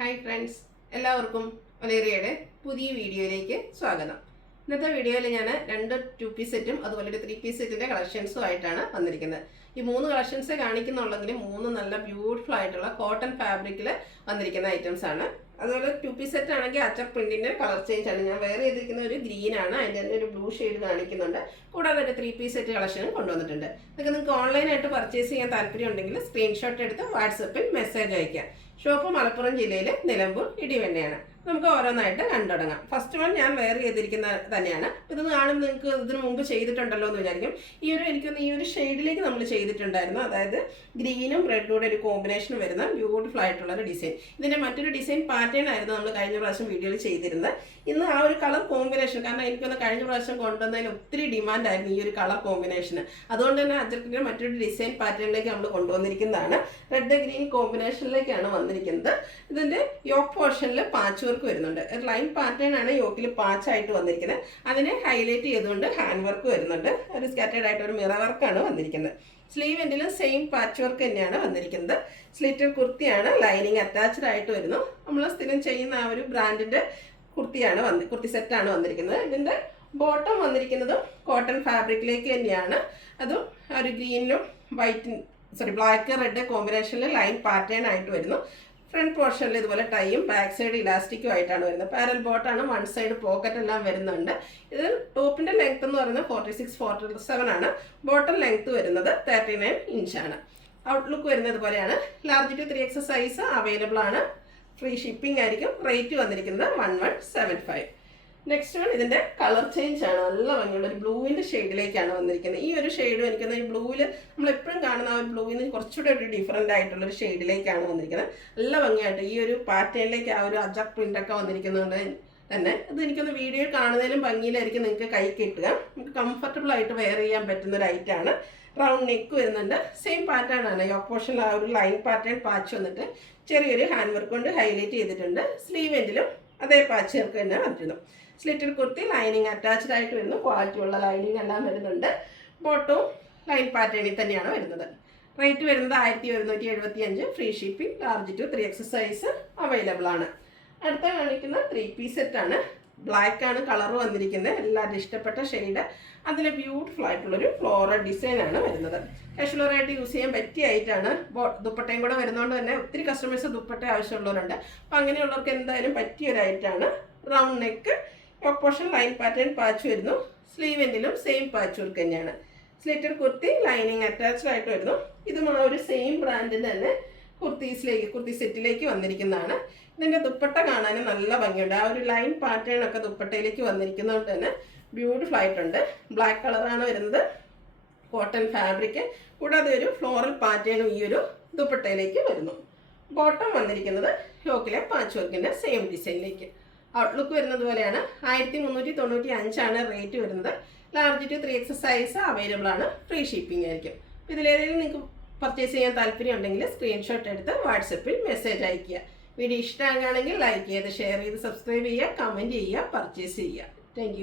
Hi friends, എല്ലാവർക്കും വലേറിയയുടെ പുതിയ വീഡിയോയിലേക്ക് സ്വാഗതം. ഇന്നത്തെ വീഡിയോയിൽ ഞാൻ രണ്ട് 2 പീസ് സെറ്റും അതുപോലെ ഒരു 3 പീസ് സെറ്റിൻ്റെ കളക്ഷൻസും ആയിട്ടാണ് വന്നിരിക്കുന്നത്. ഈ 3 കളക്ഷൻസേ കാണിക്കുന്നുള്ളെങ്കിലും 3 നല്ല ബ്യൂട്ടിഫുൾ ആയിട്ടുള്ള കോട്ടൺ ഫാബ്രിക്കിൽ വന്നിരിക്കുന്ന ഐറ്റംസ് ആണ്. അതുപോലെ 2 പീസ് സെറ്റ് ആണെങ്കിൽ അച്ചർ പ്രിന്റിൻ്റെ കളർ ചേഞ്ച് ആണ്. ഞാൻ വേറെ ചെയ്തിരിക്കുന്ന ഒരു ഗ്രീൻ ആണ്, അതിൻ്റെ തന്നെ ഒരു ബ്ലൂ ഷെയ്ഡ് കാണിക്കുന്നുണ്ട്. കൂടാതെ ഒരു 3 പീസ് സെറ്റ് കളക്ഷനും കൊണ്ടുവന്നിട്ടുണ്ട്. നിങ്ങൾക്ക് ഓൺലൈനായിട്ട് പർച്ചേസ് ചെയ്യാൻ താല്പര്യം ഉണ്ടെങ്കിൽ സ്ക്രീൻഷോട്ട് എടുത്ത് വാട്സപ്പിൽ മെസ്സേജ് അയക്കാം. ഷോപ്പ് മലപ്പുറം ജില്ലയിലെ നിലമ്പൂർ ഇടിവെണ്ണയാണ്. നമുക്ക് ഓരോന്നായിട്ട് കണ്ടുടങ്ങാം. ഫസ്റ്റ് വൺ ഞാൻ വെയർ ചെയ്തിരിക്കുന്ന തന്നെയാണ്. ഇതൊന്ന് കാണുമ്പോൾ നിങ്ങൾക്ക് ഇതിന് മുമ്പ് ചെയ്തിട്ടുണ്ടല്ലോ എന്ന് വിചാരിക്കും. എനിക്കൊന്ന് ഈ ഒരു ഷെയ്ഡിലേക്ക് നമ്മൾ ചെയ്തിട്ടുണ്ടായിരുന്നു. അതായത് ഗ്രീനും റെഡും ഒരു കോമ്പിനേഷൻ വരുന്ന ബ്യൂട്ടിഫുൾ ആയിട്ടുള്ള ഒരു ഡിസൈൻ. ഇതിൻ്റെ മറ്റൊരു ഡിസൈൻ പാറ്റേൺ ആയിരുന്നു നമ്മൾ കഴിഞ്ഞ പ്രാവശ്യം വീഡിയോയിൽ ചെയ്തിരുന്നത്. ഇന്ന് ആ ഒരു കളർ കോമ്പിനേഷൻ, കാരണം എനിക്കൊന്ന് കഴിഞ്ഞ പ്രാവശ്യം കൊണ്ടുവന്നതിന് ഒത്തിരി ഡിമാൻഡായിരുന്നു ഈ ഒരു കളർ കോമ്പിനേഷന്. അതുകൊണ്ട് തന്നെ അജർക്കിൻ്റെ മറ്റൊരു ഡിസൈൻ പാറ്റേണിലേക്ക് നമ്മൾ കൊണ്ടുവന്നിരിക്കുന്നതാണ്. റെഡ് ഗ്രീൻ കോമ്പിനേഷനിലേക്കാണ് വന്നിരിക്കുന്നത്. ഇതിൻ്റെ യോക്ക് പോർഷനിൽ പാച്ച് വർക്ക് വരുന്നുണ്ട്. ഒരു ലൈൻ പാറ്റേൺ ആണ് യോക്കിൽ പാച്ചായിട്ട് വന്നിരിക്കുന്നത്. അതിനെ ഹൈലൈറ്റ് ചെയ്തുകൊണ്ട് ഹാൻഡ് വർക്ക് വരുന്നുണ്ട്. ഒരു സ്കാറ്റേഡ് ആയിട്ട് ഒരു മിറർ വർക്കാണ് വന്നിരിക്കുന്നത്. സ്ലീവ് എൻഡിലും സെയിം പാച്ച് വർക്ക് തന്നെയാണ് വന്നിരിക്കുന്നത്. സ്ലിറ്റഡ് കുർത്തിയാണ്, ലൈനിങ് അറ്റാച്ച്ഡ് ആയിട്ട് വരുന്നു. നമ്മൾ സ്ഥിരം ചെയ്യുന്ന ആ ഒരു ബ്രാൻഡിൻ്റെ കുർത്തി സെറ്റാണ് വന്നിരിക്കുന്നത്. ഇതിൻ്റെ ബോട്ടം വന്നിരിക്കുന്നത് കോട്ടൺ ഫാബ്രിക്കിലേക്ക് തന്നെയാണ്. അതും ഒരു ഗ്രീനിലും ബ്ലാക്ക് റെഡ് കോമ്പിനേഷനിൽ ലൈൻ പാറ്റേൺ ആയിട്ട് വരുന്നു. ഫ്രണ്ട് പോർഷനിൽ ഇതുപോലെ ടൈയും ബാക്ക് സൈഡ് ഇലാസ്റ്റിക്കും ആയിട്ടാണ് വരുന്നത്. പാരൽ ബോട്ടാണ്, വൺ സൈഡ് പോക്കറ്റ് എല്ലാം വരുന്നുണ്ട്. ഇത് ടോപ്പിൻ്റെ ലെങ്ത് എന്ന് പറയുന്നത് 46-47 ആണ്. ബോട്ടം ലെങ്ത് വരുന്നത് 39 ഇഞ്ചാണ്. ഔട്ട്ലുക്ക് വരുന്നത് പോലെയാണ്. Large to 3X size available ആണ്. ഫ്രീ ഷിപ്പിംഗ് ആയിരിക്കും. റേറ്റ് വന്നിരിക്കുന്നത് 1175. നെക്സ്റ്റ് വൺ ഇതിൻ്റെ കളർ ചേഞ്ച് ആണ്. നല്ല ഭംഗിയുള്ള ഒരു ബ്ലൂവിൻ്റെ ഷെയ്ഡിലേക്കാണ് വന്നിരിക്കുന്നത്. ഈ ഒരു ഷെയ്ഡും എനിക്കൊന്ന് ഈ ബ്ലൂവിൽ നമ്മളെപ്പോഴും കാണുന്ന ആ ഒരു ബ്ലൂവിന് കുറച്ചുകൂടെ ഒരു ഡിഫറൻ്റ് ആയിട്ടുള്ളൊരു ഷെയ്ഡിലേക്കാണ് വന്നിരിക്കുന്നത്. നല്ല ഭംഗിയായിട്ട് ഈ ഒരു പാറ്റേണിലേക്ക് ആ ഒരു അജർ പ്രിൻ്റൊക്കെ വന്നിരിക്കുന്നതുകൊണ്ട് തന്നെ ഇത് എനിക്കൊന്ന് വീഡിയോ കാണുന്നതിലും ഭംഗിയിലായിരിക്കും നിങ്ങൾക്ക് കൈ കിട്ടുക. നമുക്ക് കംഫർട്ടബിൾ ആയിട്ട് വെയർ ചെയ്യാൻ പറ്റുന്ന ഒരു ഐറ്റമാണ്. റൗണ്ട് നെക്ക് വരുന്നുണ്ട്. സെയിം പാറ്റേൺ ആണ്. യോക്ക് പോർഷനിൽ ആ ഒരു ലൈൻ പാറ്റേൺ പാച്ച് വന്നിട്ട് ചെറിയൊരു ഹാൻഡ് വർക്ക് കൊണ്ട് ഹൈലൈറ്റ് ചെയ്തിട്ടുണ്ട്. സ്ലീവ് എൻഡിലും അതേ പാച്ച് വർക്ക് തന്നെ വന്നിരുന്നു. സ്ലിറ്റഡ് കുർത്തി ലൈനിങ് അറ്റാച്ച്ഡ് ആയിട്ട് വരുന്നു. ക്വാളിറ്റി ഉള്ള ലൈനിങ് എല്ലാം വരുന്നുണ്ട്. ബോട്ടവും ലൈൻ പാറ്റേണിൽ തന്നെയാണ് വരുന്നത്. റേറ്റ് വരുന്നത് 1175. Free shipping. Large to 3X size available ആണ്. അടുത്ത കാണിക്കുന്ന 3 പീസ് സെറ്റാണ്. ബ്ലാക്ക് ആണ് കളർ വന്നിരിക്കുന്നത്. എല്ലാവരും ഇഷ്ടപ്പെട്ട ഷെയ്ഡ്. അതിൽ ബ്യൂട്ടിഫുൾ ആയിട്ടുള്ളൊരു ഫ്ലോറൽ ഡിസൈനാണ് വരുന്നത്. കാഷ്വലറായിട്ട് യൂസ് ചെയ്യാൻ പറ്റിയ ഐറ്റാണ്. ദുപ്പട്ടയും കൂടെ വരുന്നതുകൊണ്ട് തന്നെ ഒത്തിരി കസ്റ്റമേഴ്സ് ദുപ്പട്ട ആവശ്യമുള്ളവരുണ്ട്. അപ്പോൾ അങ്ങനെയുള്ളവർക്ക് എന്തായാലും പറ്റിയൊരു ഐറ്റാണ്. Round neck, yoke portion line pattern patch വരുന്നു. സ്ലീവ് എൻഡിലും സെയിം പാച്ച് വർക്ക് തന്നെയാണ്. സ്ലിറ്റഡ് കുർത്തി ലൈനിങ് അറ്റാച്ച്ഡ് ആയിട്ട് വരുന്നു. ഇതും ആ ഒരു സെയിം ബ്രാൻഡിൽ തന്നെ കുർത്തി സെറ്റിലേക്ക് വന്നിരിക്കുന്നതാണ്. ഇതിൻ്റെ ദുപ്പട്ട കാണാനും നല്ല ഭംഗിയുണ്ട്. ആ ഒരു ലൈൻ പാറ്റേൺ ഒക്കെ ദുപ്പട്ടയിലേക്ക് വന്നിരിക്കുന്നതുകൊണ്ട് തന്നെ ബ്യൂട്ടിഫുൾ ആയിട്ടുണ്ട്. ബ്ലാക്ക് കളറാണ് വരുന്നത്. Cotton fabric. കൂടാതെ ഒരു ഫ്ലോറൽ പാറ്റേണും ഈ ഒരു ദുപ്പട്ടയിലേക്ക് വരുന്നു. ബോട്ടം വന്നിരിക്കുന്നത് യോക്കിലെ പാച്ച് വർക്കിൻ്റെ സെയിം ഡിസൈനിലേക്ക്. ഔട്ട്ലുക്ക് വരുന്നത് പോലെയാണ്. 1395 റേറ്റ് വരുന്നത്. Large to 3X size available ആണ്. ഫ്രീ ഷിപ്പിംഗ് ആയിരിക്കും. അപ്പോൾ ഇതിലേതെങ്കിലും നിങ്ങൾക്ക് പർച്ചേസ് ചെയ്യാൻ താല്പര്യം ഉണ്ടെങ്കിൽ സ്ക്രീൻഷോട്ട് എടുത്ത് വാട്സപ്പിൽ മെസ്സേജ് അയയ്ക്കുക. വീഡിയോ ഇഷ്ടമാകുകയാണെങ്കിൽ ലൈക്ക് ചെയ്ത് ഷെയർ ചെയ്ത് സബ്സ്ക്രൈബ് ചെയ്യുക, കമൻറ്റ് ചെയ്യുക, പർച്ചേസ് ചെയ്യുക. താങ്ക്